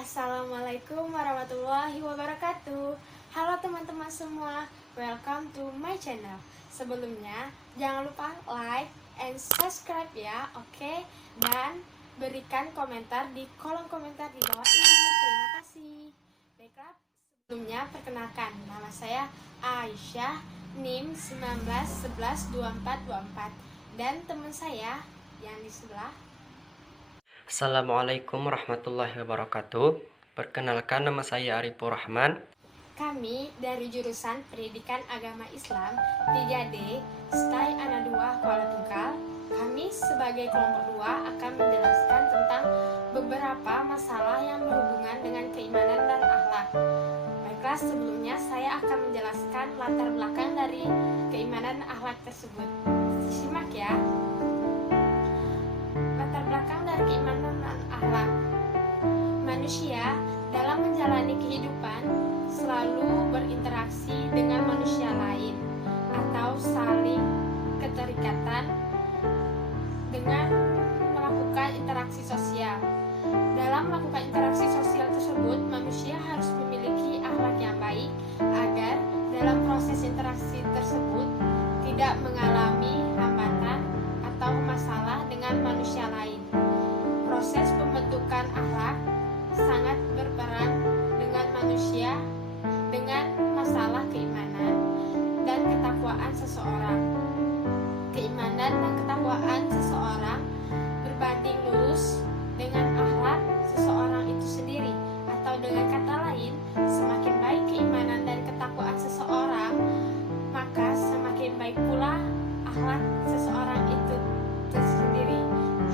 Assalamualaikum warahmatullahi wabarakatuh. Halo teman-teman semua, welcome to my channel. Sebelumnya, jangan lupa like and subscribe ya, oke? Dan berikan komentar di kolom komentar di bawah ini. Terima kasih. Baiklah, sebelumnya perkenalkan, nama saya Aisyah, NIM 19112424, dan teman saya yang di sebelah. Assalamualaikum warahmatullahi wabarakatuh. Perkenalkan, nama saya Arifur Rahman. Kami dari jurusan Pendidikan Agama Islam 3D STAI ANA 2 Kuala Tunggal. Kami sebagai kelompok 2 akan menjelaskan tentang beberapa masalah yang berhubungan dengan keimanan dan akhlak. Baiklah, sebelumnya saya akan menjelaskan latar belakang dari keimanan dan akhlak tersebut. Simak ya. Latar belakang dari keimanan dan akhlak. Manusia dalam menjalani kehidupan selalu berinteraksi dengan manusia lain atau saling keterikatan dengan melakukan interaksi sosial. Dalam melakukan interaksi sosial tersebut, manusia harus memiliki akhlak yang baik agar dalam proses interaksi tersebut tidak mengalami hambatan atau masalah dengan manusia lain. Proses pembentukan akhlak sangat berperan dengan manusia dengan masalah keimanan dan ketakwaan seseorang. Keimanan dan ketakwaan seseorang berbanding lurus dengan akhlak seseorang itu sendiri, atau dengan kata lain, semakin baik keimanan dan ketakwaan seseorang, maka semakin baik pula akhlak seseorang itu tersendiri.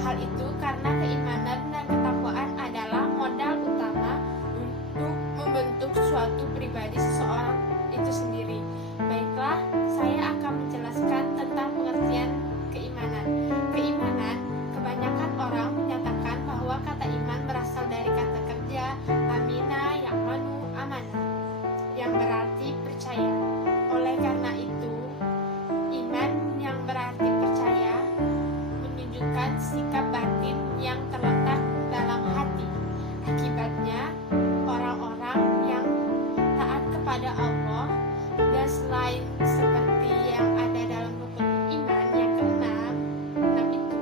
Hal itu karena keimanan dan ketakwaan adalah modal utama untuk membentuk suatu pribadi seseorang itu sendiri. Baiklah, saya akan menjelaskan tentang pengertian keimanan. Keimanan, kebanyakan orang menyatakan bahwa kata iman berasal dari kata kerja amina ya'manu amanah, yang berarti percaya. Oleh karena itu, iman yang berarti percaya menunjukkan sikap batin yang terletak dalam hati. Akibatnya, orang-orang yang taat kepada Allah dan selain seperti yang ada dalam rukun iman yang keenam itu,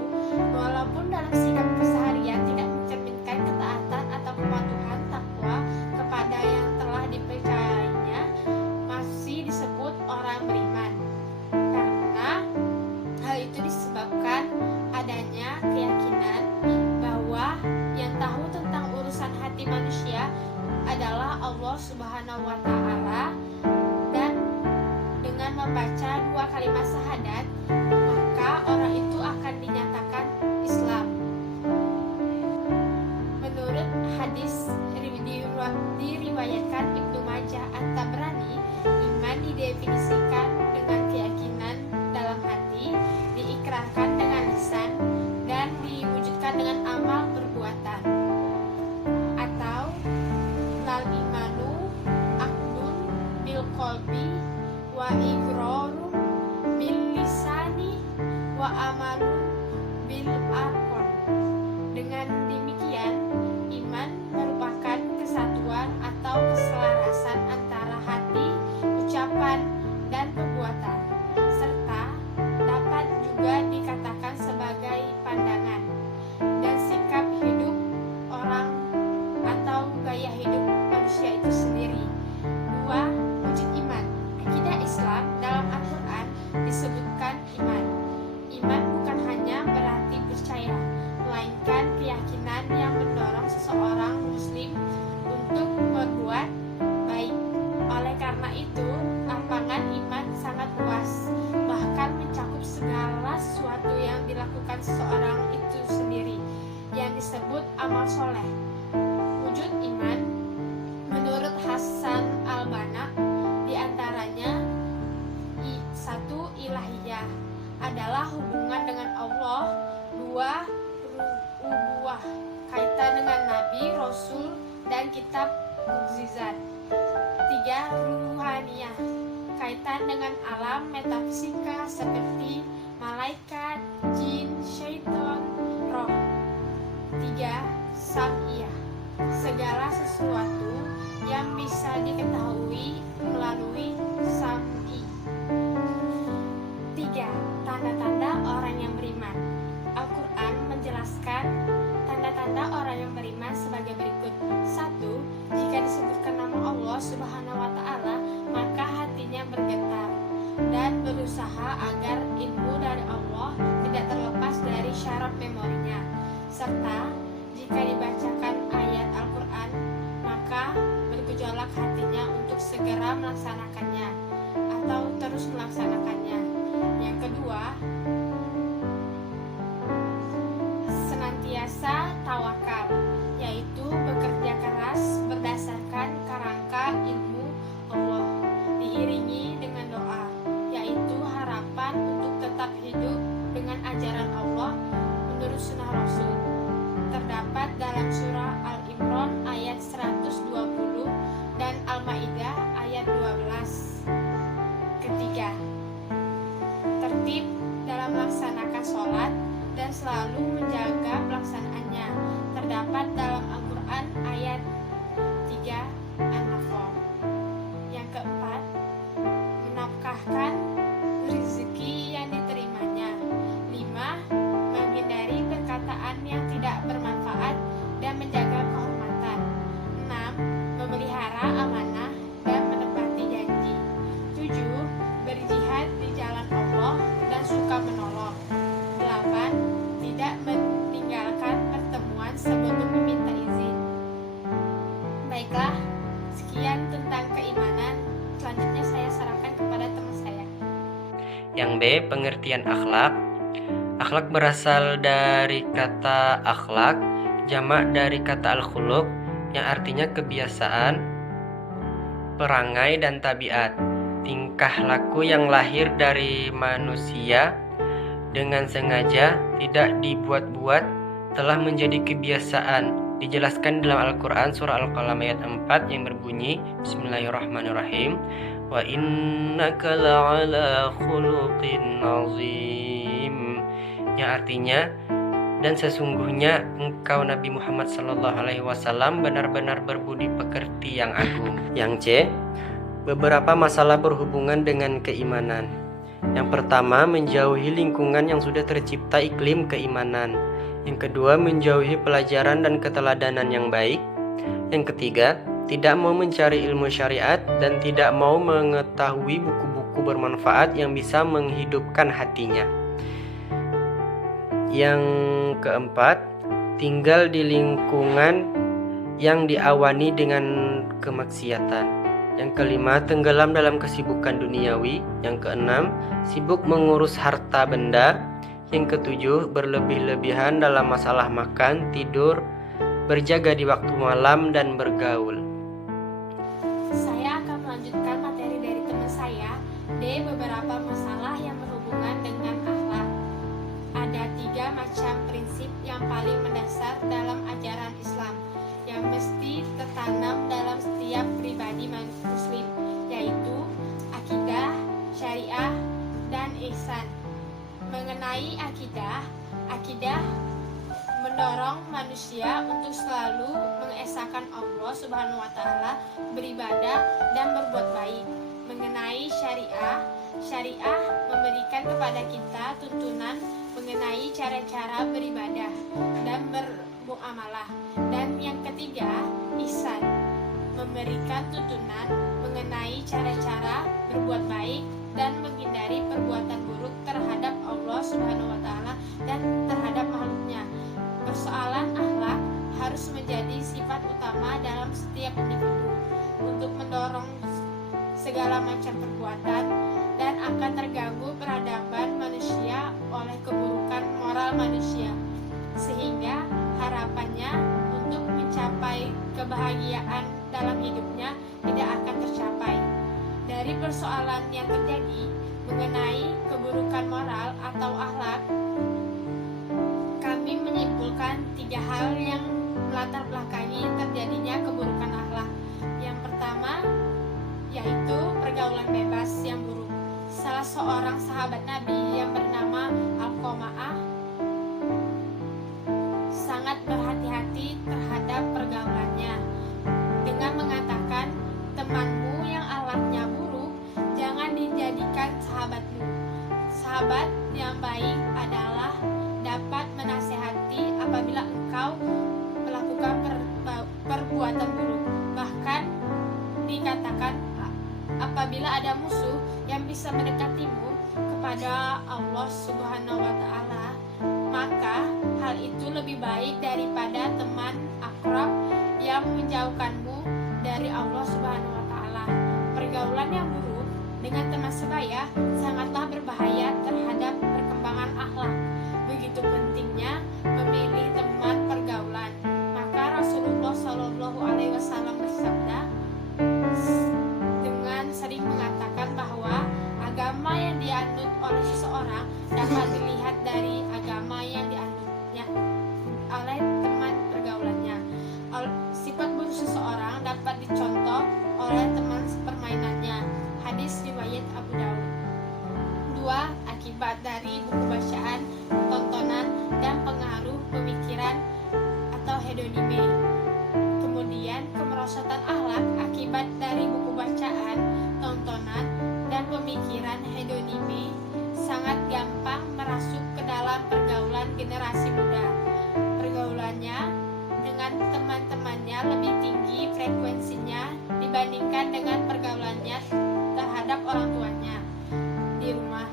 walaupun dalam sikap keseharian tidak mencerminkan ketaatan atau kepatuhan takwa kepada yang telah dipercayainya, masih disebut orang beriman. Karena hal itu disebabkan adanya keyakinan bahwa yang tahu tentang urusan hati manusia adalah Allah Subhanahu wa Ta'ala, dan dengan membaca 2 kalimat syahadat maka orang itu akan dinyatakan Islam. Menurut hadis diriwayatkan Ibnu Majah At-Tabrani, iman didefinisikan dengan keyakinan dalam hati, diikrarkan dengan lisan, dan diwujudkan dengan amal perbuatan. Atau lal imanu akdun bil qalbi wa iqrarun bil lisani wa amalun bil arqan. Dengan demikian, iman merupakan kesatuan atau keselarasan antara hati, ucapan, dan perbuatan, serta dapat juga dikatakan sebagai pandangan dan sikap hidup orang atau gaya hidup manusia itu sendiri. 2. Wujud iman. Akidah Islam dalam Al-Quran disebutkan iman. Iman bukan hanya berarti percaya, melainkan keyakinan yang mendorong seseorang muslim untuk berbuat baik. Oleh karena itu, lapangan iman sangat luas, bahkan mencakup segala sesuatu yang dilakukan seseorang itu sendiri, yang disebut amal soleh. Wujud iman menurut Hasan al-Banna diantaranya 1. Ilahiyah adalah hubungan dengan Allah. 2. Ubuwah, kaitan dengan Nabi, Rasul, dan kitab mukjizat. 3. Ruhaniyah, kaitan dengan alam metafisika seperti malaikat, jin, syaitan, roh. 3. Sam'iyah, segala sesuatu yang bisa diketahui melalui sam'i. 3. Tanda-tanda orang yang beriman. Al-Quran menjelaskan tanda-tanda orang yang beriman sebagai berikut. 1. Jika disebutkan nama Allah Subhanahu wa Ta'ala, maka hatinya bergetar dan berusaha agar ilmu dari Allah tidak terlepas dari syaraf memorinya. Serta jika dibacakan ayat Al-Quran, maka bergejolak hatinya untuk segera melaksanakannya atau terus melaksanakannya. Yang kedua, senantiasa tawakal, yaitu bekerja keras berdasarkan kerangka ilmu Allah, diiringi dengan doa, yaitu harapan untuk tetap hidup dengan ajaran Allah menurut sunnah Rasul. Terdapat dalam surah Al-Imran ayat 120 dan Al-Maidah ayat 12. Ketiga, tertib dalam melaksanakan sholat dan selalu menjaga pelaksanaannya. Terdapat dalam Al-Quran ayat 3 An-Nafl. Yang keempat, menafkahkan rezeki yang diterimanya. 5. Menghindari perkataan yang tidak bermanfaat dan menjaga kehormatan. 6. Memelihara amanah dan menepati janji. 7. Berjihad di jalan Allah dan suka menolong. 8. Tidak meninggalkan pertemuan sebelum meminta izin. Baiklah, sekian tentang keimanan. Selanjutnya saya serahkan kepada teman saya. Yang B. Pengertian akhlak. Akhlak berasal dari kata akhlak, jamak dari kata al-khuluq, yang artinya kebiasaan, perangai, dan tabiat. Tingkah laku yang lahir dari manusia dengan sengaja, tidak dibuat-buat, telah menjadi kebiasaan. Dijelaskan dalam Al-Quran surah Al-Qalam ayat 4 yang berbunyi, Bismillahirrahmanirrahim, wa innaka la'ala khuluqin azim, yang artinya, dan sesungguhnya engkau Nabi Muhammad SAW benar-benar berbudi pekerti yang agung. Yang C. Beberapa masalah berhubungan dengan keimanan. Yang pertama, menjauhi lingkungan yang sudah tercipta iklim keimanan. Yang kedua, menjauhi pelajaran dan keteladanan yang baik. Yang ketiga, tidak mau mencari ilmu syariat dan tidak mau mengetahui buku-buku bermanfaat yang bisa menghidupkan hatinya. Yang keempat, tinggal di lingkungan yang diawani dengan kemaksiatan. Yang kelima, tenggelam dalam kesibukan duniawi. Yang keenam, sibuk mengurus harta benda. Yang ketujuh, berlebih-lebihan dalam masalah makan, tidur, berjaga di waktu malam, dan bergaul. Saya akan melanjutkan materi dari teman saya. D. Beberapa masalah yang berhubungan dengan akhlak. Ada 3 macam prinsip yang paling mendasar dalam ajaran Islam yang mesti tertanam dalam setiap pribadi muslim, yaitu akidah, syariah, dan ihsan. Mengenai akidah mendorong manusia untuk selalu mengesahkan Allah Subhanahu wa Ta'ala, beribadah dan berbuat baik. Mengenai syariah memberikan kepada kita tuntunan mengenai cara-cara beribadah dan bermuamalah. Dan yang ketiga, ihsan, memberikan tuntunan mengenai cara-cara berbuat baik dan menghindari perbuatan buruk terhadap Allah Subhanahu wa Ta'ala dan terhadap makhluknya. Persoalan akhlak harus menjadi sifat utama dalam setiap individu untuk mendorong segala macam perbuatan dan akan terganggu peradaban manusia oleh keburukan moral manusia, sehingga harapannya untuk mencapai kebahagiaan dalam hidupnya tidak akan tercapai. Dari persoalan yang terjadi mengenai keburukan moral atau akhlak, kami menyimpulkan 3 hal yang melatar belakangi terjadinya keburukan akhlak. Yang pertama, yaitu pergaulan bebas yang buruk. Salah seorang sahabat Nabi yang bernama Al-Qama'ah sangat berhati-hati terhadap pergaulannya. perbuatan buruk. Bahkan dikatakan apabila ada musuh yang bisa mendekatimu kepada Allah Subhanahu wa taala, maka hal itu lebih baik daripada teman akrab yang menjauhkanmu dari Allah Subhanahu wa taala. Pergaulan yang buruk dengan teman sebaya sangatlah berbahaya terhadap perkembangan akhlak. Begitu pentingnya memilih teman pergaulan. Maka Rasulullah Shallallahu alaihi wasallam bersabda dengan sering mengatakan bahwa agama yang dianut oleh seseorang dapat dilihat dari agama yang dianutnya oleh teman pergaulannya. Sifat buruk seseorang dapat dicontoh oleh teman permainannya. Hadis riwayat Abu Daud. 2. Akibat dari buku bacaan, tontonan, dan pengaruh pemikiran atau hedonime. Kemudian kemerosotan akhlak akibat dari buku bacaan, tontonan, dan pemikiran hedonime sangat gampang merasuk ke dalam pergaulan generasi muda. Pergaulannya dengan teman-temannya lebih tinggi frekuensinya dibandingkan dengan pergaulannya terhadap orang tuanya di rumah.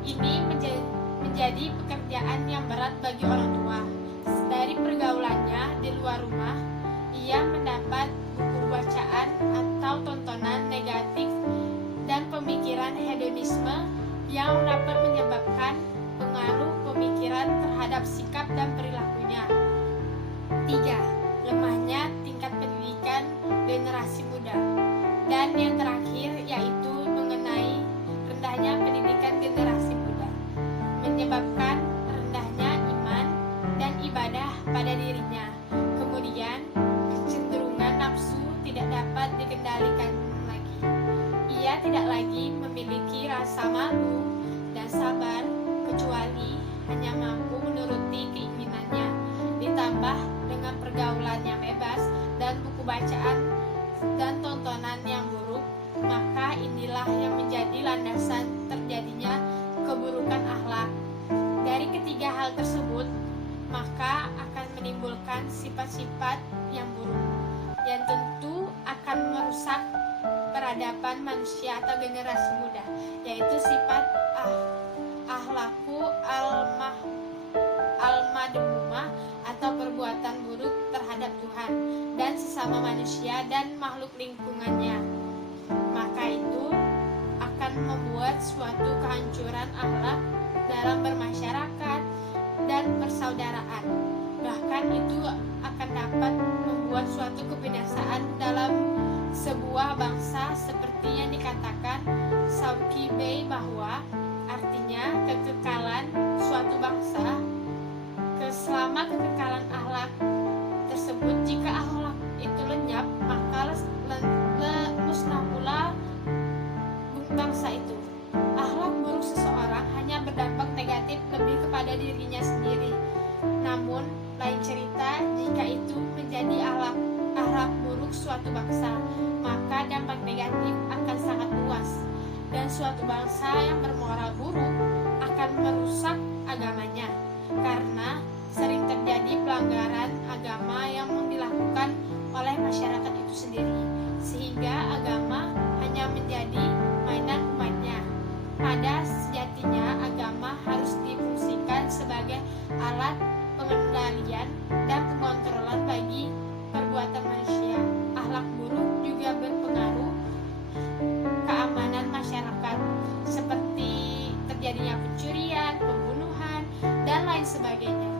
Ini menjadi pekerjaan yang berat bagi orang tua. Dari pergaulannya di luar rumah, ia mendapat buku bacaan atau tontonan negatif dan pemikiran hedonisme yang dapat menyebabkan pengaruh pemikiran terhadap sikap dan perilakunya. 3. Lemahnya tingkat pendidikan generasi muda. Dan yang terakhir yaitu mengenai rendahnya pendidikan generasi muda, menyebabkan rendahnya iman dan ibadah pada dirinya. Kemudian kecenderungan nafsu tidak dapat dikendalikan lagi. Ia tidak lagi memiliki rasa malu dan sabar, kecuali hanya mampu menuruti keinginannya. Ditambah dengan pergaulan yang bebas dan buku bacaan dan tontonan yang buruk, maka inilah yang menjadi landasan terjadinya keburukan akhlak. Dari ketiga hal tersebut, maka akan menimbulkan sifat-sifat yang buruk yang tentu akan merusak peradaban manusia atau generasi muda, yaitu sifat akhlaku al-madmumah atau perbuatan buruk terhadap Tuhan dan sesama manusia dan makhluk lingkungannya. Maka itu akan membuat suatu kehancuran akhlak dalam bermasyarakat dan persaudaraan. Bahkan itu akan dapat membuat suatu kebinasaan dalam sebuah bangsa, seperti yang dikatakan Sauki Bey, bahwa artinya kekekalan suatu bangsa selama kekekalan akhlak tersebut. Jika akhlak itu lenyap, maka musnah pula bangsa itu. Akhlak buruk seseorang hanya berdampak negatif lebih kepada dirinya sendiri. Namun lain cerita jika itu menjadi akhlak buruk suatu bangsa, maka dampak negatif akan sangat luas, dan suatu bangsa yang bermoral buruk akan merusak agamanya, karena sering terjadi pelanggaran agama yang dilakukan oleh masyarakat itu sendiri, sehingga agama hanya menjadi mainan umatnya. Pada sejatinya agama harus difungsikan sebagai alat pengendalian dan pengontrolan bagi perbuatan manusia. Akhlak buruk juga berpengaruh keamanan masyarakat, seperti terjadinya pencurian, pembunuhan, dan lain sebagainya.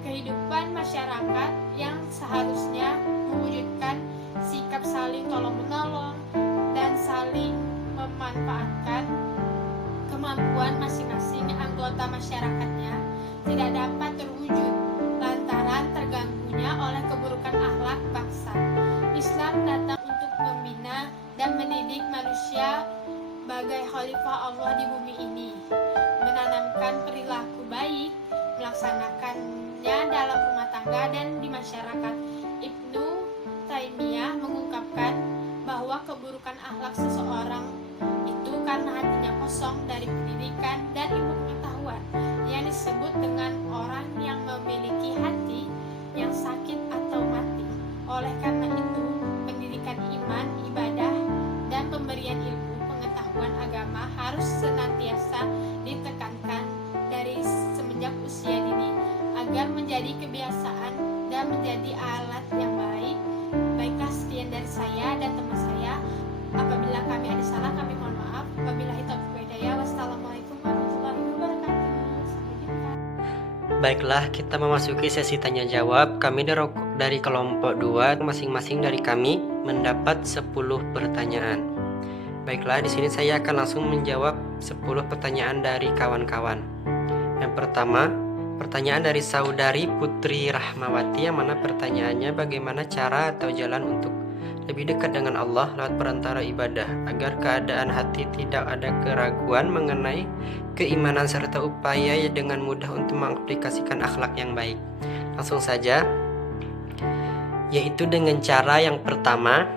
Kehidupan masyarakat yang seharusnya mewujudkan sikap saling tolong-menolong dan saling memanfaatkan kemampuan masing-masing anggota masyarakatnya tidak dapat terwujud lantaran terganggunya oleh keburukan akhlak bangsa. Islam datang untuk membina dan mendidik manusia sebagai khalifah Allah di bumi ini, menanamkan perilaku baik, melaksanakannya dalam rumah tangga dan di masyarakat. Ibnu Taimiyah mengungkapkan bahwa keburukan akhlak seseorang itu karena hatinya kosong dari pendidikan dan ilmu pengetahuan, yang disebut dengan orang yang memiliki hati yang sakit atau mati. Oleh karena harus senantiasa ditekankan dari semenjak usia dini agar menjadi kebiasaan dan menjadi alat yang baik. Baiklah, sekian dari saya dan teman saya. Apabila kami ada salah, kami mohon maaf. Wabillahi taufiq wal hidayah. Wassalamualaikum warahmatullahi wabarakatuh. Sampai jumpa. Baiklah, kita memasuki sesi tanya jawab. Kami dari kelompok 2, masing-masing dari kami mendapat 10 pertanyaan. Baiklah, di sini saya akan langsung menjawab 10 pertanyaan dari kawan-kawan. Yang pertama, pertanyaan dari saudari Putri Rahmawati, yang mana pertanyaannya bagaimana cara atau jalan untuk lebih dekat dengan Allah lewat perantara ibadah agar keadaan hati tidak ada keraguan mengenai keimanan serta upaya dengan mudah untuk mengaplikasikan akhlak yang baik. Langsung saja, yaitu dengan cara yang pertama,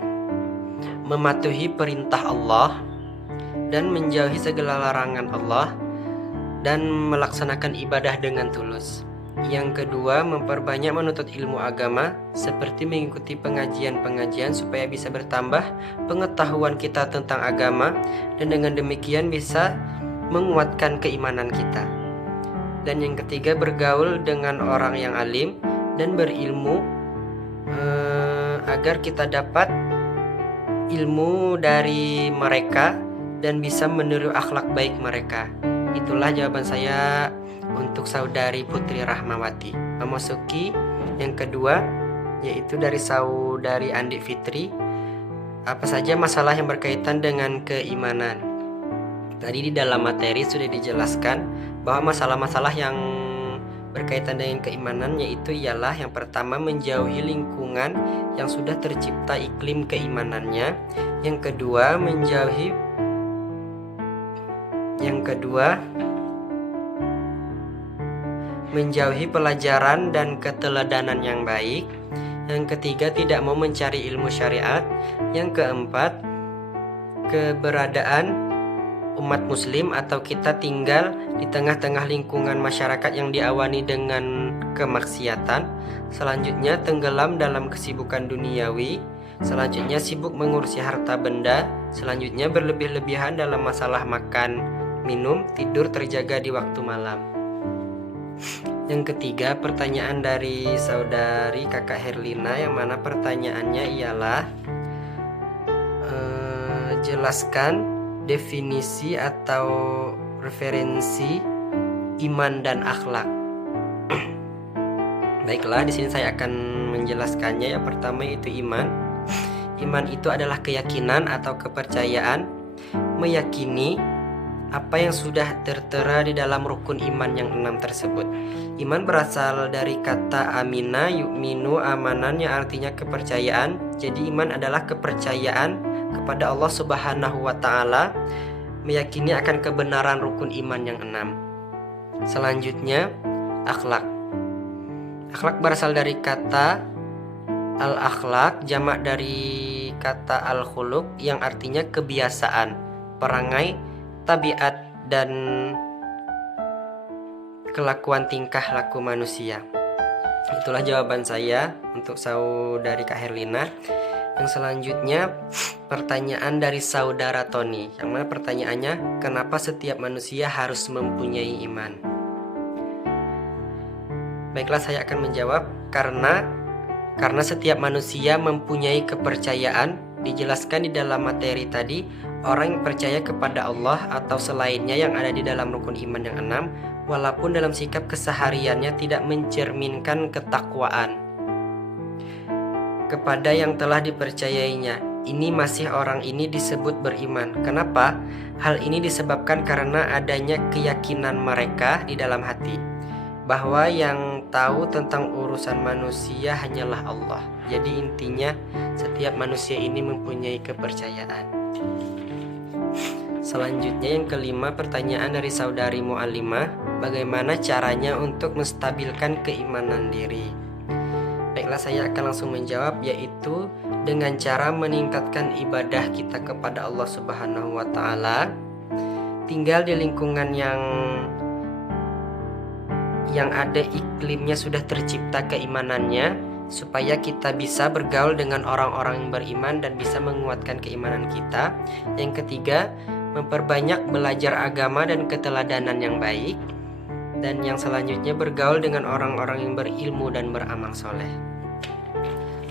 mematuhi perintah Allah dan menjauhi segala larangan Allah dan melaksanakan ibadah dengan tulus. Yang kedua, memperbanyak menuntut ilmu agama seperti mengikuti pengajian-pengajian supaya bisa bertambah pengetahuan kita tentang agama dan dengan demikian bisa menguatkan keimanan kita. Dan yang ketiga, bergaul dengan orang yang alim dan berilmu agar kita dapat ilmu dari mereka dan bisa meniru akhlak baik mereka. Itulah jawaban saya untuk saudari Putri Rahmawati. Memasuki yang kedua, yaitu dari saudari Andi Fitri. Apa saja masalah yang berkaitan dengan keimanan? Tadi di dalam materi sudah dijelaskan bahwa masalah-masalah yang berkaitan dengan keimanan yaitu ialah yang pertama, menjauhi lingkungan yang sudah tercipta iklim keimanannya. Yang kedua, menjauhi pelajaran dan keteladanan yang baik. Yang ketiga, tidak mau mencari ilmu syariat. Yang keempat, keberadaan umat muslim atau kita tinggal di tengah-tengah lingkungan masyarakat yang diawani dengan kemaksiatan. Selanjutnya, tenggelam dalam kesibukan duniawi. Selanjutnya, sibuk mengurusi harta benda. Selanjutnya, berlebih-lebihan dalam masalah makan, minum, tidur terjaga di waktu malam. Yang ketiga, pertanyaan dari saudari Kakak Herlina, yang mana pertanyaannya ialah jelaskan definisi atau referensi iman dan akhlak. Baiklah, di sini saya akan menjelaskannya. Yang pertama itu iman. Iman itu adalah keyakinan atau kepercayaan, meyakini apa yang sudah tertera di dalam rukun iman yang 6 tersebut. Iman berasal dari kata amina yu'minu amanan, yang artinya kepercayaan. Jadi iman adalah kepercayaan kepada Allah Subhanahu wa ta'ala, meyakini akan kebenaran rukun iman yang 6. Selanjutnya, akhlak. Akhlak berasal dari kata al-akhlak, jamak dari kata al-khuluq, yang artinya kebiasaan, perangai, tabiat, dan kelakuan tingkah laku manusia. Itulah jawaban saya untuk saudari Kak Herlina. Yang selanjutnya, pertanyaan dari saudara Tony, yang mana pertanyaannya, kenapa setiap manusia harus mempunyai iman? Baiklah, saya akan menjawab, karena setiap manusia mempunyai kepercayaan. Dijelaskan di dalam materi tadi, orang yang percaya kepada Allah atau selainnya yang ada di dalam rukun iman yang 6, walaupun dalam sikap kesehariannya tidak mencerminkan ketakwaan kepada yang telah dipercayainya, ini masih orang ini disebut beriman. Kenapa? Hal ini disebabkan karena adanya keyakinan mereka di dalam hati bahwa yang tahu tentang urusan manusia hanyalah Allah. Jadi intinya, setiap manusia ini mempunyai kepercayaan. Selanjutnya yang kelima, pertanyaan dari saudari Mu'allimah, bagaimana caranya untuk menstabilkan keimanan diri? Baiklah, saya akan langsung menjawab, yaitu dengan cara meningkatkan ibadah kita kepada Allah Subhanahu wa ta'ala, tinggal di lingkungan yang ada iklimnya sudah tercipta keimanannya, supaya kita bisa bergaul dengan orang-orang yang beriman dan bisa menguatkan keimanan kita. Yang ketiga, memperbanyak belajar agama dan keteladanan yang baik. Dan yang selanjutnya bergaul dengan orang-orang yang berilmu dan beramal soleh.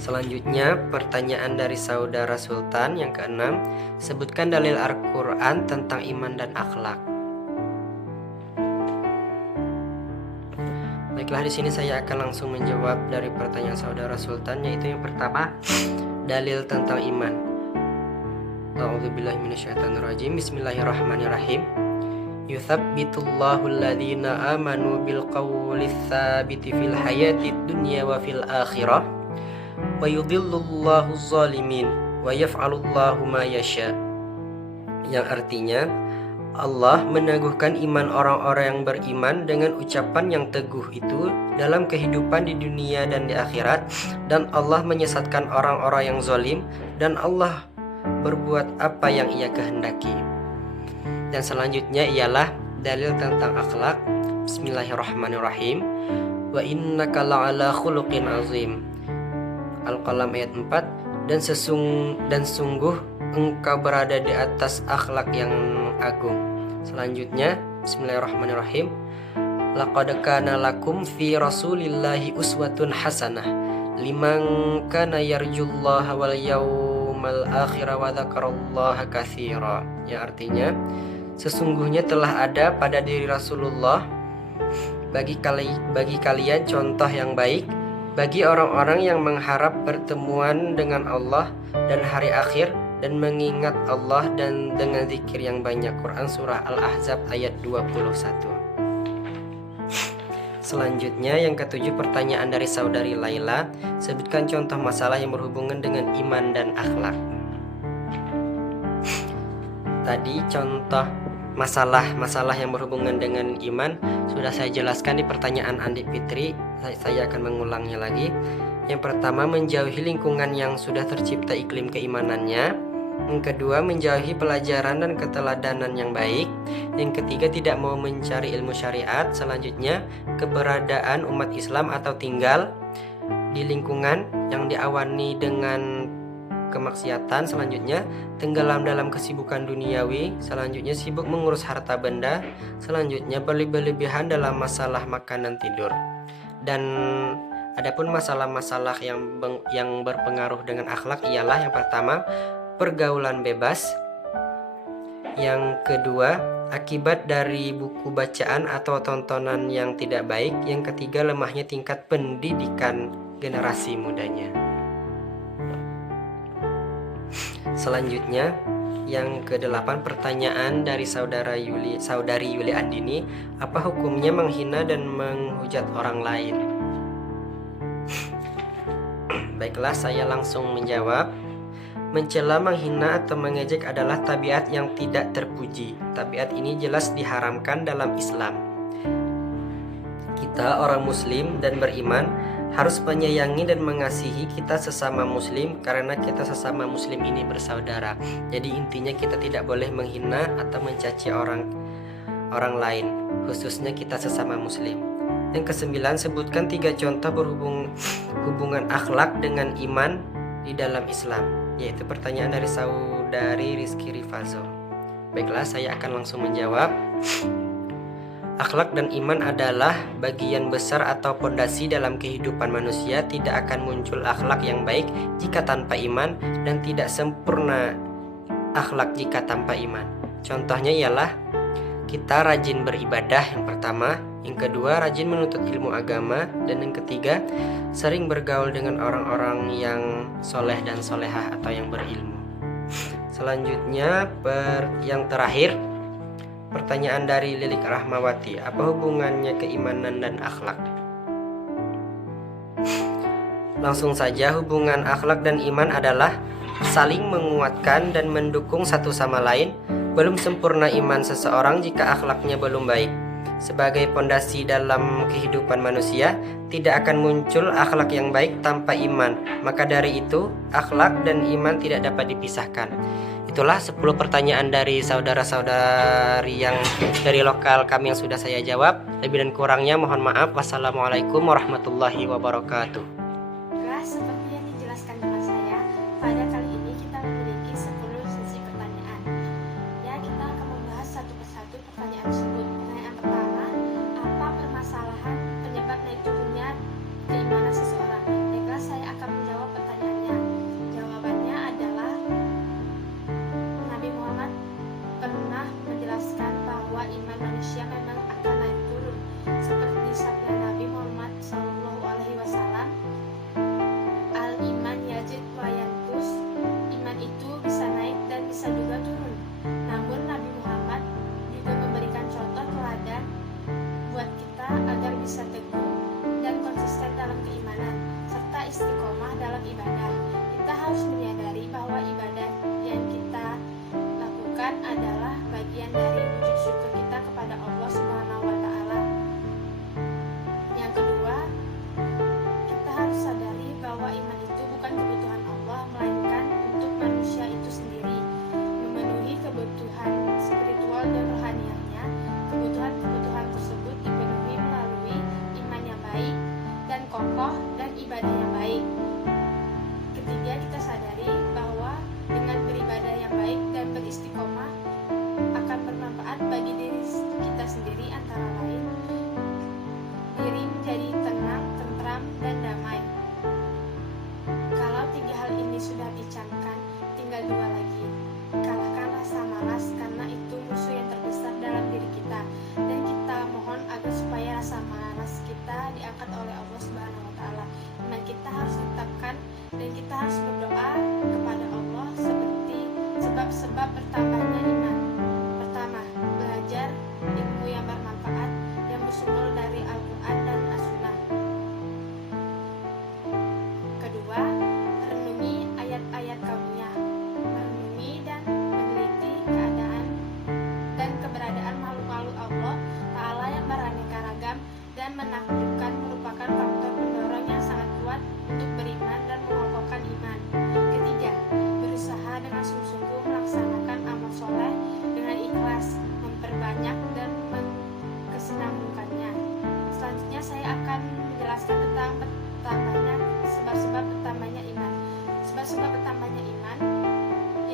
Selanjutnya pertanyaan dari saudara Sultan yang keenam, sebutkan dalil Al-Quran tentang iman dan akhlak. Baiklah, di sini saya akan langsung menjawab dari pertanyaan saudara Sultan, yaitu yang pertama, dalil tentang iman. A'udzubillahi minasyaitonirrajim. Bismillahirrahmanirrahim. Yuthabbitullahu alladhina amanu bilqawli tsabiti fil hayatid dunya wa fil akhirah wa yudhillullahu zalimin wa yaf'alullahu ma yasha. Yang artinya, Allah meneguhkan iman orang-orang yang beriman dengan ucapan yang teguh itu dalam kehidupan di dunia dan di akhirat, dan Allah menyesatkan orang-orang yang zalim, dan Allah berbuat apa yang Ia kehendaki. Dan selanjutnya ialah dalil tentang akhlak. Bismillahirrahmanirrahim. Wa innaka la'ala khuluqin azim. Al-Qalam ayat 4. Dan sungguh engkau berada di atas akhlak yang agung. Selanjutnya, Bismillahirrahmanirrahim. Laqad kana lakum fi rasulillahi uswatun hasanah liman kana yarjullaha wal yawmal akhir wa dzakarallaha katsira. Yang artinya, sesungguhnya telah ada pada diri Rasulullah bagi kalian contoh yang baik bagi orang-orang yang mengharap pertemuan dengan Allah dan hari akhir dan mengingat Allah dan dengan zikir yang banyak. Quran Surah Al-Ahzab ayat 21. Selanjutnya yang ketujuh, pertanyaan dari saudari Laila, sebutkan contoh masalah yang berhubungan dengan iman dan akhlak. Tadi contoh masalah yang berhubungan dengan iman sudah saya jelaskan di pertanyaan Andi Fitri. Saya akan mengulangnya lagi. Yang pertama, menjauhi lingkungan yang sudah tercipta iklim keimanannya. Yang kedua, menjauhi pelajaran dan keteladanan yang baik. Yang ketiga, tidak mau mencari ilmu syariat. Selanjutnya, keberadaan umat Islam atau tinggal di lingkungan yang diawani dengan kemaksiatan. Selanjutnya, tenggelam dalam kesibukan duniawi. Selanjutnya, sibuk mengurus harta benda. Selanjutnya, berlebihan dalam masalah makan dan tidur. Dan adapun masalah-masalah yang berpengaruh dengan akhlak ialah yang pertama, pergaulan bebas. Yang kedua, akibat dari buku bacaan atau tontonan yang tidak baik. Yang ketiga, lemahnya tingkat pendidikan generasi mudanya. Selanjutnya, yang ke-8, pertanyaan dari saudari Yuli Andini, apa hukumnya menghina dan menghujat orang lain? Baiklah, saya langsung menjawab. Mencela, menghina, atau mengejek adalah tabiat yang tidak terpuji. Tabiat ini jelas diharamkan dalam Islam. Kita orang muslim dan beriman harus menyayangi dan mengasihi kita sesama muslim, karena kita sesama muslim ini bersaudara. Jadi intinya kita tidak boleh menghina atau mencaci orang lain, khususnya kita sesama muslim. Yang ke-9, sebutkan 3 contoh hubungan akhlak dengan iman di dalam Islam, yaitu pertanyaan dari saudari Rizky Rifazo. Baiklah, saya akan langsung menjawab. Akhlak dan iman adalah bagian besar atau pondasi dalam kehidupan manusia. Tidak akan muncul akhlak yang baik jika tanpa iman, dan tidak sempurna akhlak jika tanpa iman. Contohnya ialah kita rajin beribadah, yang pertama. Yang kedua, rajin menuntut ilmu agama. Dan yang ketiga, sering bergaul dengan orang-orang yang soleh dan solehah atau yang berilmu. Selanjutnya, yang terakhir, pertanyaan dari Lilik Rahmawati, apa hubungannya keimanan dan akhlak? Langsung saja, hubungan akhlak dan iman adalah saling menguatkan dan mendukung satu sama lain. Belum sempurna iman seseorang jika akhlaknya belum baik. Sebagai pondasi dalam kehidupan manusia, tidak akan muncul akhlak yang baik tanpa iman. Maka dari itu, akhlak dan iman tidak dapat dipisahkan. Itulah 10 pertanyaan dari saudara-saudari yang dari lokal kami yang sudah saya jawab. Lebih dan kurangnya mohon maaf. Wassalamualaikum warahmatullahi wabarakatuh. Baiklah, seperti yang dijelaskan teman saya, pada kali ini kita memiliki 10 sesi pertanyaan. Ya, kita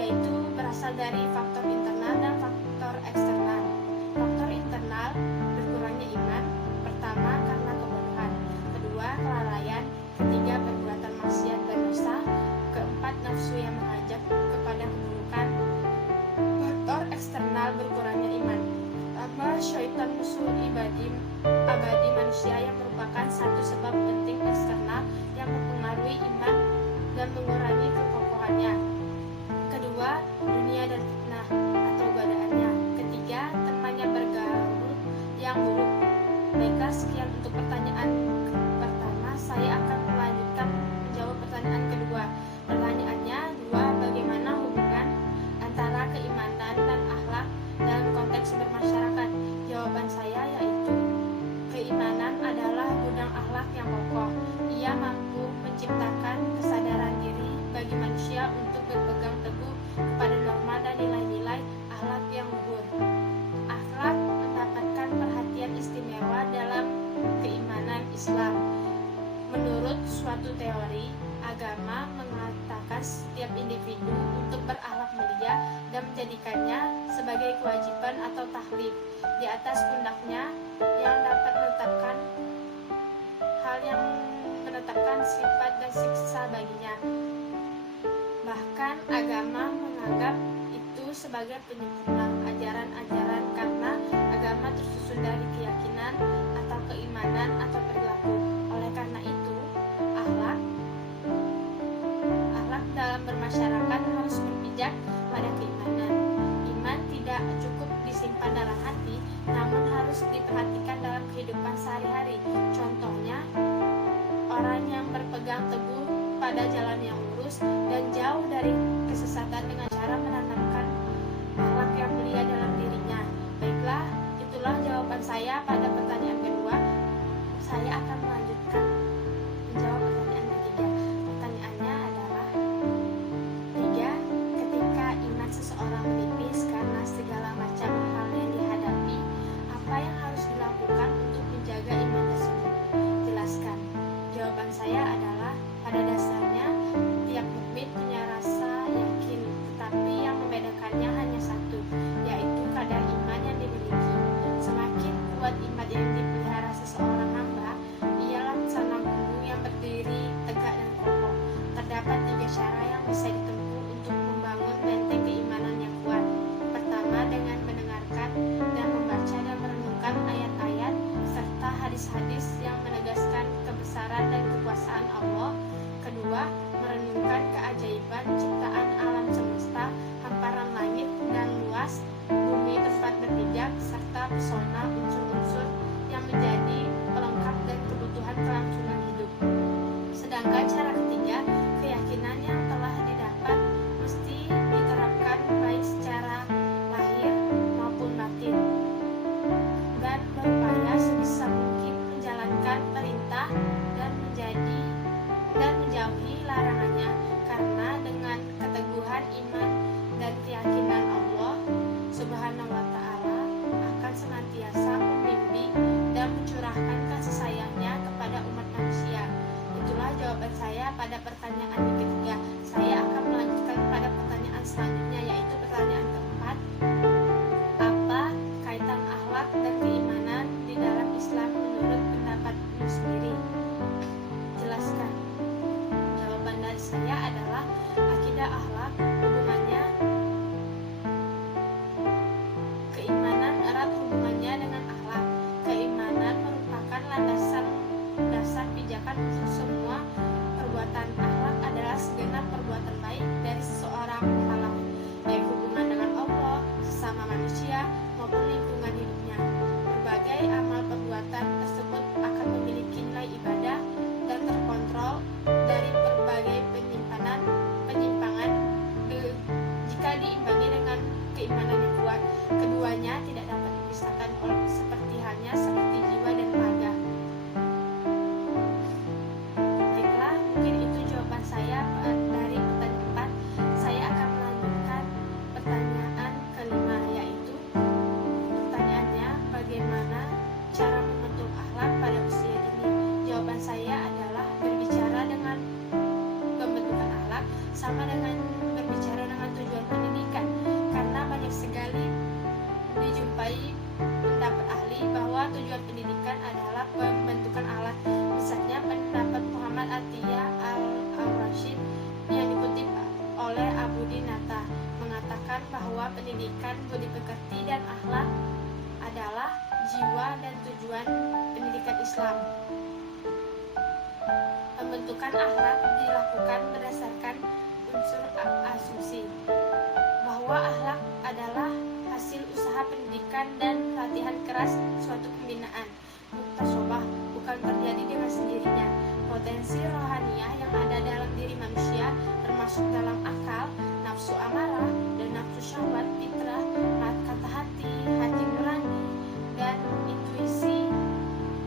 yaitu berasal dari faktor internal dan faktor eksternal. Faktor internal berkurangnya iman, pertama karena kebodohan, kedua kelalaian, ketiga perbuatan maksiat dan dosa, keempat nafsu yang mengajak kepada keburukan. Faktor eksternal berkurangnya iman, pertama syaitan musuh abadi manusia yang merupakan satu sebab penting eksternal yang mempengaruhi iman dan mengurangi kekokohannya. Kedua, dunia dan fitnah atau godaannya. Ketiga, temannya bergaul yang buruk. Baiklah, sekian untuk pertanyaan pertama. Saya akan melanjutkan menjawab pertanyaan kedua. Pertanyaannya, dua, bagaimana hubungan antara keimanan dan akhlak dalam konteks bermasyarakat? Jawaban saya yaitu keimanan adalah gudang akhlak yang kokoh. Ia mampu menciptakan kesadaran diri bagi manusia untuk berpegang teguh kepada norma dan nilai-nilai akhlak yang luhur. Akhlak mendapatkan perhatian istimewa dalam keimanan Islam. Menurut suatu teori, agama mengatakan setiap individu untuk berakhlak mulia dan menjadikannya sebagai kewajiban atau taklif di atas pundaknya yang dapat menetapkan sifat dan siksa baginya. Bahkan agama menganggap itu sebagai penyempurna ajaran-ajaran karena agama tersusun dari keyakinan atau keimanan atau perilaku. Oleh karena itu, akhlak dalam bermasyarakat harus berpijak pada keimanan. Iman tidak cukup disimpan dalam hati, namun harus diperhatikan dalam kehidupan sehari-hari. Contohnya, orang yang berpegang teguh pada jalan yang lurus dan jauh dari kesesatan dengan cara menanamkan akhlak yang mulia dalam dirinya. Baiklah, itulah jawaban saya pada pertanyaan kedua. Saya akan melanjutkan menjawab pertanyaan ketiga. Pertanyaannya adalah, tiga, ketika iman seseorang menipis karena segala macam hal yang dihadapi, apa yang harus dilakukan untuk menjaga iman tersebut? Jelaskan. Jawaban saya adalah, pada dasarnya tiap mukmin punya rasa bahwa pendidikan budi pekerti dan akhlak adalah jiwa dan tujuan pendidikan Islam. Pembentukan akhlak dilakukan berdasarkan unsur asumsi bahwa akhlak adalah hasil usaha pendidikan dan latihan keras suatu pembinaan muktasobah, bukan terjadi dengan sendirinya. Potensi rohaniah yang ada dalam diri manusia, termasuk dalam akal, nafsu amarah, dan nafsu syahwat, fitrah, kata hati, hati nurani, dan intuisi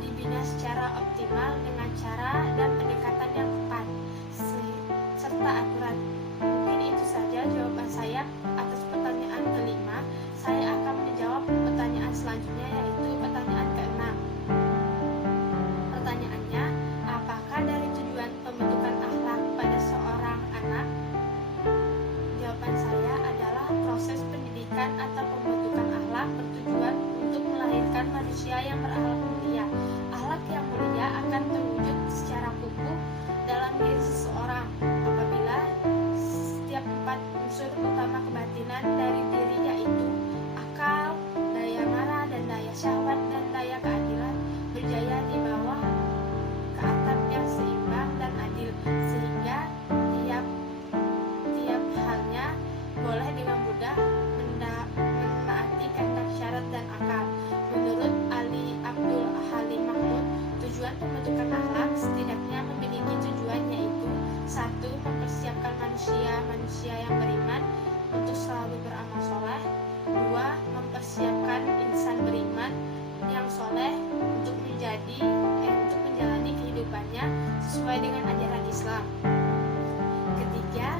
dibina secara optimal dengan cara dan pendekatan yang tepat serta akurat. Mungkin itu saja jawaban saya atas pertanyaan kelima. Saya akan menjawab pertanyaan selanjutnya, yaitu pertanyaan keenam. Pertanyaannya, apakah dari tujuan pembentukan akhlak pada seorang anak? Jawaban saya adalah proses pendidikan atau pembentukan akhlak bertujuan untuk melahirkan manusia yang berakhlak mulia. Akhlak yang mulia akan terwujud secara kukuh dalam diri seseorang apabila setiap 4 unsur utama kebatinan dari diri, yaitu akal, daya marah, dan daya syahwat, dan daya keadilan berjaya di bawah ke atap yang seimbang dan adil, sehingga tiap halnya boleh dengan mudah menaati kehendak syarat dan akal. Menurut Ali Abdul Halim Mahmud, tujuan pembentukan akhlak setidaknya memiliki tujuan, yaitu 1. Mempersiapkan manusia yang beriman untuk selalu beramal soleh. 2. Mempersiapkan insan beriman yang soleh untuk menjalani kehidupannya sesuai dengan ajaran Islam. Ketiga,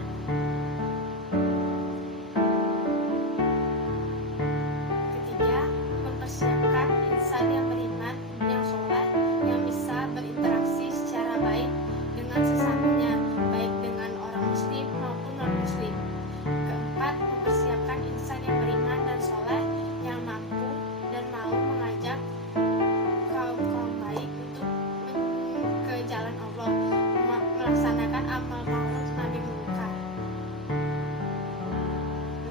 mempersiapkan insan yang beriman yang soleh yang bisa berinteraksi secara baik dengan sesamanya, baik dengan orang muslim maupun non-muslim. Keempat, mempersiapkan insan yang beriman dan soleh yang mampu dan mau mengajak kaum baik untuk ke jalan Allah, melaksanakan amal ma'ruf nahi munkar.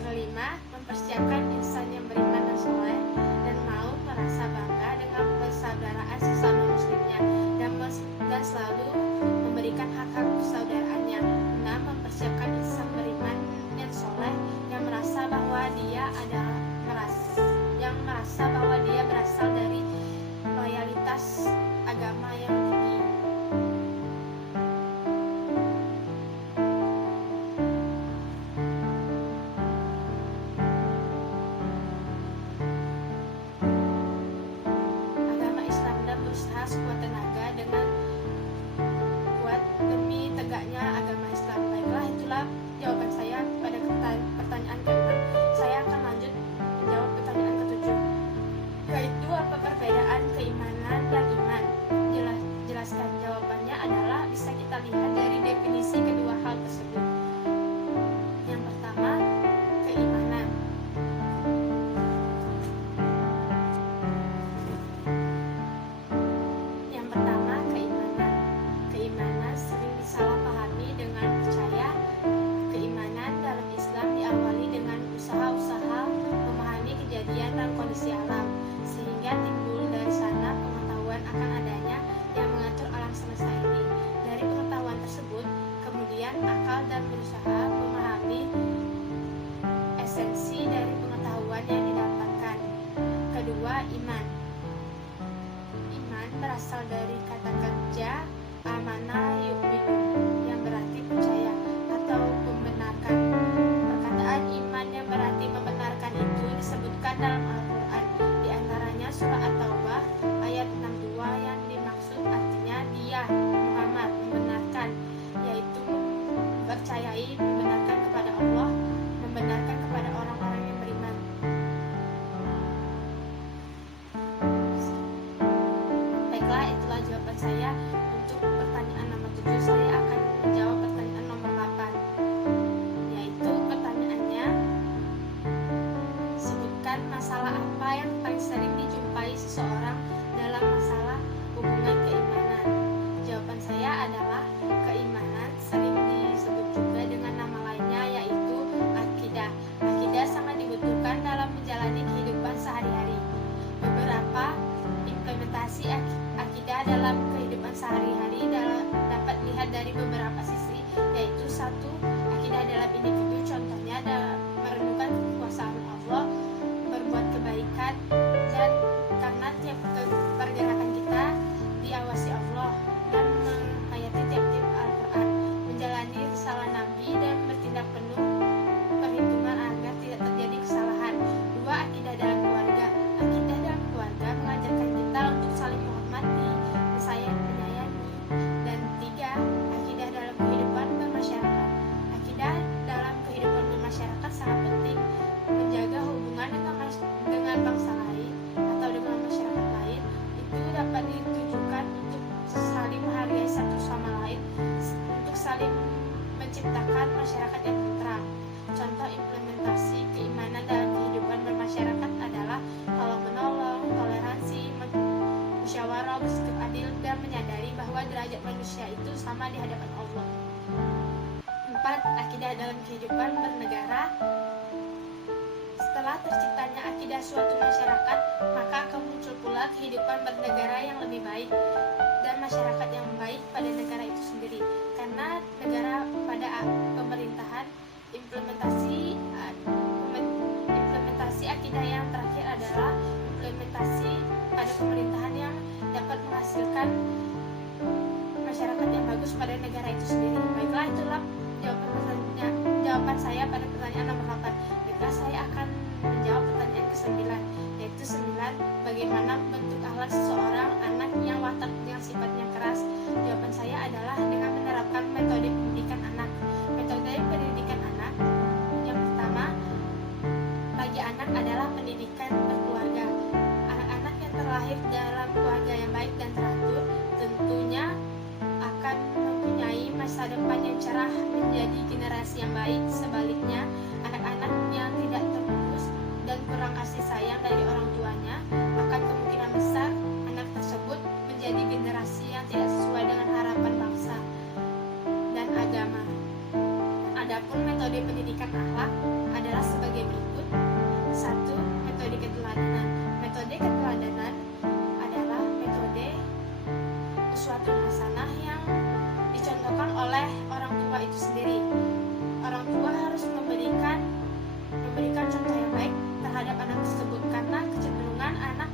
Kelima, mempersiapkan insan yang beriman dan soleh dan mau merasa bangga dengan persaudaraan sesama muslimnya dan selalu memberikan hak-hak persaudaraannya. 6. Mempersiapkan insan beriman yang soleh yang merasa bahwa dia berasal dari loyalitas agama yang tinggi. Agama Islam dan berusaha sekuat tenaga dengan kuat demi tegaknya agama Islam. Baiklah, itulah jawaban saya pada pertanyaan ke-6. Saya akan lanjut menjawab pertanyaan ke-7, yaitu apa perbedaan keimanan dan iman? Jelaskan. Jawabannya adalah bisa kita lihat dari definisi kedua hal tersebut. Yang pertama, keimanan. Keimanan sering disalahpahami dengan percaya. Keimanan dalam Islam diawali dengan usaha-usaha memahami kejadian dan kondisi alam, sehingga timbul dari sana pengetahuan akan adanya yang mengatur alam semesta ini. Dari pengetahuan tersebut, kemudian akal dan berusaha memahami esensi dari pengetahuan yang didapatkan. Kedua, iman. Iman berasal dari kata kerja amana yu'minu, yang berarti percaya atau membenarkan. Perkataan iman yang berarti membenarkan itu disebutkan dalam Al-Quran, di antaranya surah At-Taubah ayat 62 yang dimaksud artinya dia, Muhammad, membenarkan, yaitu mempercayai, membenarkan kepada Allah, membenarkan kepada orang-orang yang beriman. Baiklah, itulah jawaban saya untuk pertanyaan nomor 7. Saya akan menjawab pertanyaan nomor 8, yaitu pertanyaannya, sebutkan masalah apa yang paling sering dijumpai seseorang dalam masalah hubungan keimanan. Jawaban saya adalah keimanan sering disebut juga dengan nama lainnya, yaitu akidah. Akidah sangat manusia itu sama di hadapan Allah. 4. Akidah dalam kehidupan bernegara. Setelah terciptanya akidah suatu masyarakat, maka akan muncul pula kehidupan bernegara yang lebih baik dan masyarakat yang baik pada negara itu sendiri. Karena negara pada pemerintahan, implementasi akidah yang terakhir adalah implementasi pada pemerintahan yang dapat menghasilkan masyarakat yang bagus pada negara itu sendiri. Baiklah, itulah jawaban saya pada pertanyaan nomor 8. Baiklah, saya akan menjawab pertanyaan ke-9, yaitu 9. Bagaimana bentuk akhlak seseorang anak yang watak yang sifatnya keras? Jawaban saya adalah dengan menerapkan metode pendidikan anak. Metode pendidikan anak yang pertama bagi anak adalah pendidikan berkeluarga. Anak-anak yang terlahir dalam keluarga yang baik dan teratur tentunya akan mempunyai masa depan yang cerah, menjadi generasi yang baik. Sebaliknya, anak-anak yang tidak terurus dan kurang kasih sayang dari orang tuanya akan kemungkinan besar anak tersebut menjadi generasi yang tidak sesuai dengan harapan bangsa dan agama. Adapun metode pendidikan akhlak adalah sebagai berikut. 1. Metode keteladanan. Metode keteladanan adalah metode uswatun hasanah yang dicontohkan oleh orang tua itu sendiri. Orang tua harus memberikan contoh yang baik terhadap anak tersebut, karena kecenderungan anak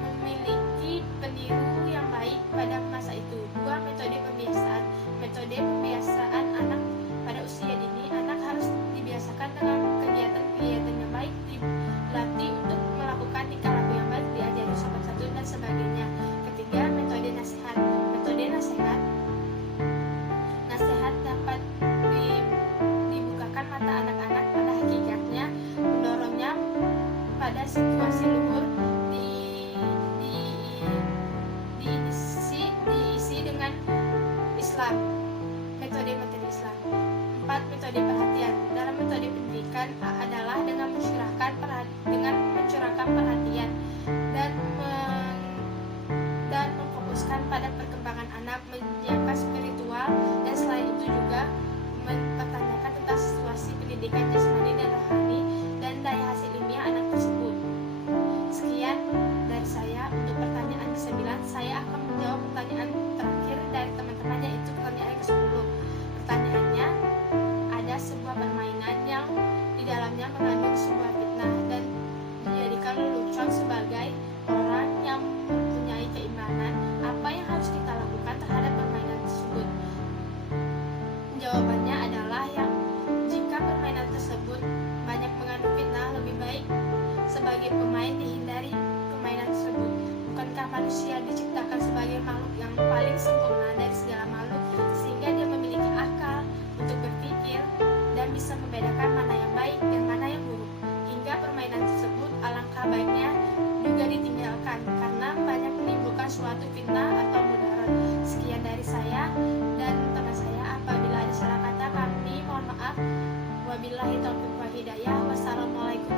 memiliki peniru yang baik pada masa itu. 2. Metode pembiasaan. Metode pembiasaan anak pada usia dini. Anak harus dibiasakan dengan kegiatan-kegiatan yang baik, dilatih untuk melakukan tingkah laku yang baik, diajari sopan santun dan sebagainya. Ketiga, metode nasihat. Metode nasihat dapat dibukakan mata anak-anak pada hakikatnya, mendorongnya pada situasi luhur, diisi dengan Islam. Metode Islam. 4. Metode perhatian. Dalam metode pendidikan adalah dengan mencurahkan perhatian dan memfokuskan pada perkembangan anak, menyiapkan spiritual, dan selain itu juga mempertanyakan tentang situasi pendidikan jasmani dan rohani dan daya hasil ilmiah anak tersebut. Sekian dari saya untuk pertanyaan ke-9. Saya akan menjawab pertanyaan terakhir dari teman-teman, yaitu pertanyaan ke-10. Pertanyaannya, ada sebuah permainan yang di dalamnya mengandung sebuah fitnah dan dijadikan lelucon sebagai orang yang mempunyai keimanan. Apa yang harus kita lakukan terhadap permainan tersebut? Jawabannya adalah jika permainan tersebut banyak mengandung fitnah, lebih baik sebagai pemain dihindari permainan tersebut. Bukankah manusia diciptakan sebagai makhluk yang paling sempurna dari segala makhluk, sehingga dia memiliki akal untuk berpikir dan bisa membedakan mana yang baik dan mana yang buruk? Hingga permainan tersebut alangkah baiknya juga ditinggalkan, karena banyak menimbulkan suatu fitnah atau mudarat. Sekian dari saya dan teman saya. Apabila ada salah kata, kami mohon maaf. Wabillahi taufiq wal hidayah. Wassalamualaikum